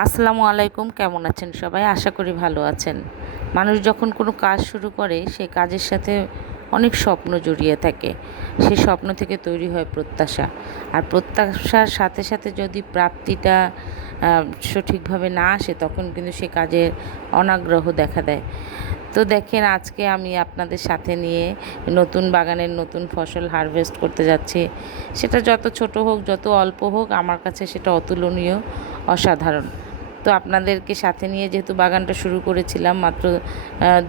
আসসালামু আলাইকুম। কেমন আছেন সবাই? আশা করি ভালো আছেন। মানুষ যখন কোনো কাজ শুরু করে সেই কাজের সাথে অনেক স্বপ্ন জড়িয়ে থাকে। সেই স্বপ্ন থেকে তৈরি হয় প্রত্যাশা। আর প্রত্যাশার সাথে সাথে যদি প্রাপ্তিটা সঠিকভাবে না আসে তখন কিন্তু সে কাজের অনাগ্রহ দেখা দেয়। তো দেখেন, আজকে আমি আপনাদের সাথে নিয়ে নতুন বাগানের নতুন ফসল হারভেস্ট করতে যাচ্ছি। সেটা যত ছোট হোক, যত অল্প হোক, আমার কাছে সেটা অতুলনীয়, অসাধারণ। তো আপনাদেরকে সাথে নিয়ে যেহেতু বাগানটা শুরু করেছিলাম মাত্র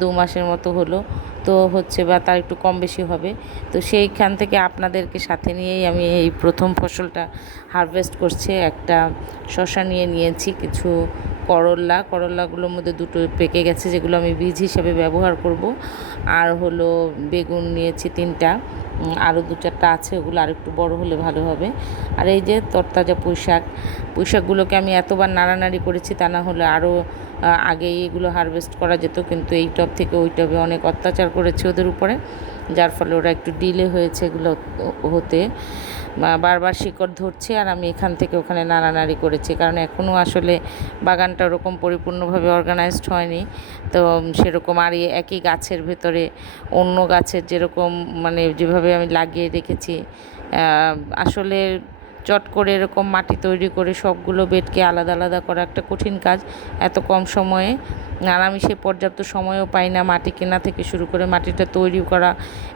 2 মাসের মতো হলো, তো হচ্ছে বা তার একটু কম বেশি হবে। তো সেইখান থেকে আপনাদেরকে সাথে নিয়েই আমি এই প্রথম ফসলটা হারভেস্ট করছি। একটা শসা নিয়েছি, কিছু করল্লাগুলোর মধ্যে দুটো পেকে গেছে, যেগুলো আমি বীজ হিসেবে ব্যবহার করব। আর হলো বেগুন নিয়েছি 3টা, আরও 2-4টা আছে, ওগুলো আরেকটু বড় হলে ভালো হবে। আর এই যে তরতাজা পুঁইশাকগুলোকে আমি এতবার নাড়ানাড়ি করেছি, তা না হলে আরও আগেই এগুলো হারভেস্ট করা যেত, কিন্তু এই টব থেকে ওই টবে অনেক অত্যাচার করেছে ওদের উপরে, যার ফলে ওরা একটু ডিলে হয়েছে এগুলো হতে। বারবার শিকড় ধরছে আর আমি এখান থেকে ওখানে নাড়ানাড়ি করেছি, কারণ এখনও আসলে বাগানটা ওরকম পরিপূর্ণভাবে অর্গানাইজড হয়নি। তো সেরকম আর একই গাছের ভেতরে অন্য গাছের যেরকম মানে যেভাবে আমি লাগিয়ে রেখেছি, আসলে চট করে এরকম মাটি তৈরি করে সবগুলো বেডকে আলাদা আলাদা করা একটা কঠিন কাজ এত কম সময়ে। আর আমি সে পর্যাপ্ত সময়ও পাই না, মাটি কেনা থেকে শুরু করে মাটিটা তৈরি করা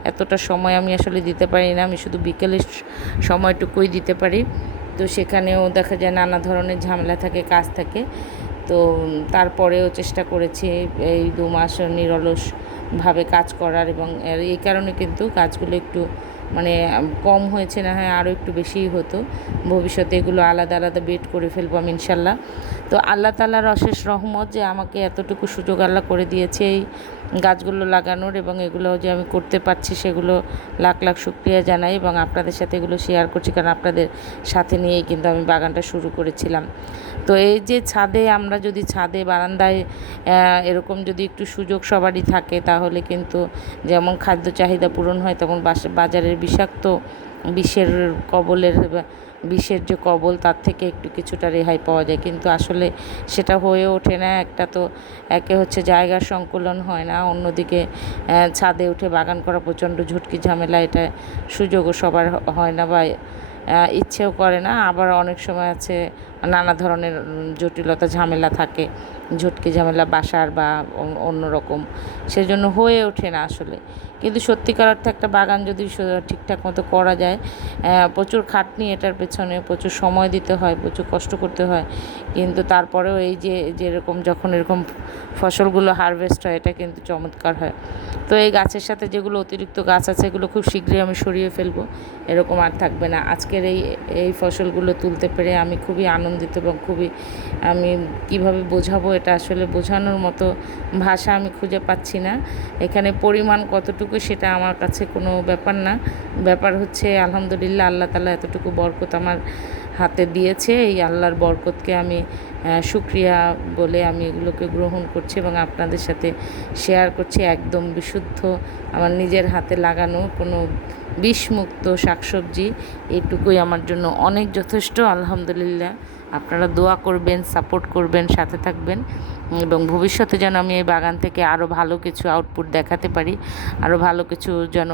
এতটা সময় আমি আসলে দিতে পারি না। আমি শুধু বিকেলের সময়টুকুই দিতে পারি। তো সেখানেও দেখা যায় নানা ধরনের ঝামেলা থাকে, কাজ থাকে। তো তারপরেও চেষ্টা করেছি এই 2 মাস নিরলসভাবে কাজ করার, এবং এই কারণে কিন্তু কাজগুলো একটু মানে কম হয়েছে, না হয় আরও একটু বেশিই হতো। ভবিষ্যতে এগুলো আলাদা আলাদা বেড করে ফেলবো আমি ইনশাল্লাহ। তো আল্লাহ তাআলার অশেষ রহমত যে আমাকে এতটুকু সুযোগ আল্লাহ করে দিয়েছে এই গাছগুলো লাগানোর, এবং এগুলো যে আমি করতে পারছি সেগুলো লাখ লাখ শুকরিয়া জানাই, এবং আপনাদের সাথে এগুলো শেয়ার করছি, কারণ আপনাদের সাথে নিয়েই কিন্তু আমি বাগানটা শুরু করেছিলাম। তো এই যে আমরা যদি ছাদে বারান্দায় এরকম যদি একটু সুযোগ সবারই থাকে, তাহলে কিন্তু যেমন খাদ্য চাহিদা পূরণ হয়, তেমন বাজারের বিষাক্ত বিষের কবলের বিষের যে কবল, তার থেকে একটু কিছুটা রেহাই পাওয়া যায়। কিন্তু আসলে সেটা হয়ে ওঠে না। একটা তো একে হচ্ছে জায়গার সংকুলন হয় না, অন্যদিকে ছাদে উঠে বাগান করা প্রচণ্ড ঝুটকি ঝামেলা, এটা সুযোগও সবার হয় না বা ইচ্ছেও করে না। আবার অনেক সময় আছে নানা ধরনের জটিলতা ঝামেলা থাকে, ঝুটকি ঝামেলা বাসার বা অন্য রকম, সেজন্য হয়ে ওঠে না আসলে। কিন্তু সত্যিকার অর্থে একটা বাগান যদি ঠিকঠাক মতো করা যায়, প্রচুর খাটনি এটার পেছনে, প্রচুর সময় দিতে হয়, প্রচুর কষ্ট করতে হয়, কিন্তু তারপরেও এই যে যেরকম যখন এরকম ফসলগুলো হারভেস্ট হয়, এটা কিন্তু চমৎকার হয়। তো এই গাছের সাথে যেগুলো অতিরিক্ত গাছ আছে এগুলো খুব শীঘ্রই আমি সরিয়ে ফেলবো, এরকম আর থাকবে না। আজকের এই ফসলগুলো তুলতে পেরে আমি খুবই আনন্দিত, এবং খুবই আমি কিভাবে বোঝাবো, এটা আসলে বোঝানোর মতো ভাষা আমি খুঁজে পাচ্ছি না। এখানে পরিমাণ কতটুকু সেটা আমার কাছে কোনো ব্যাপার না, ব্যাপার হচ্ছে আলহামদুলিল্লাহ আল্লাহ তাআলা এতটুকু বরকত আমার হাতে দিয়েছে। এই আল্লাহর বরকতকে আমি শুকরিয়া বলে আমি এগুলোকে গ্রহণ করছি এবং আপনাদের সাথে শেয়ার করছি। একদম বিশুদ্ধ আমার নিজের হাতে লাগানো কোনো বিষমুক্ত শাকসবজি, এইটুকুই আমার জন্য অনেক যথেষ্ট। আলহামদুলিল্লাহ, আপনারা দোয়া করবেন, সাপোর্ট করবেন, সাথে থাকবেন, এবং ভবিষ্যতে যেন আমি এই বাগান থেকে আরও ভালো কিছু আউটপুট দেখাতে পারি, আরও ভালো কিছু যেন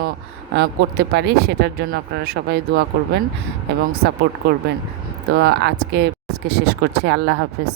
করতে পারি, সেটার জন্য আপনারা সবাই দোয়া করবেন এবং সাপোর্ট করবেন। তো আজকে শেষ করছি। আল্লাহ হাফেজ।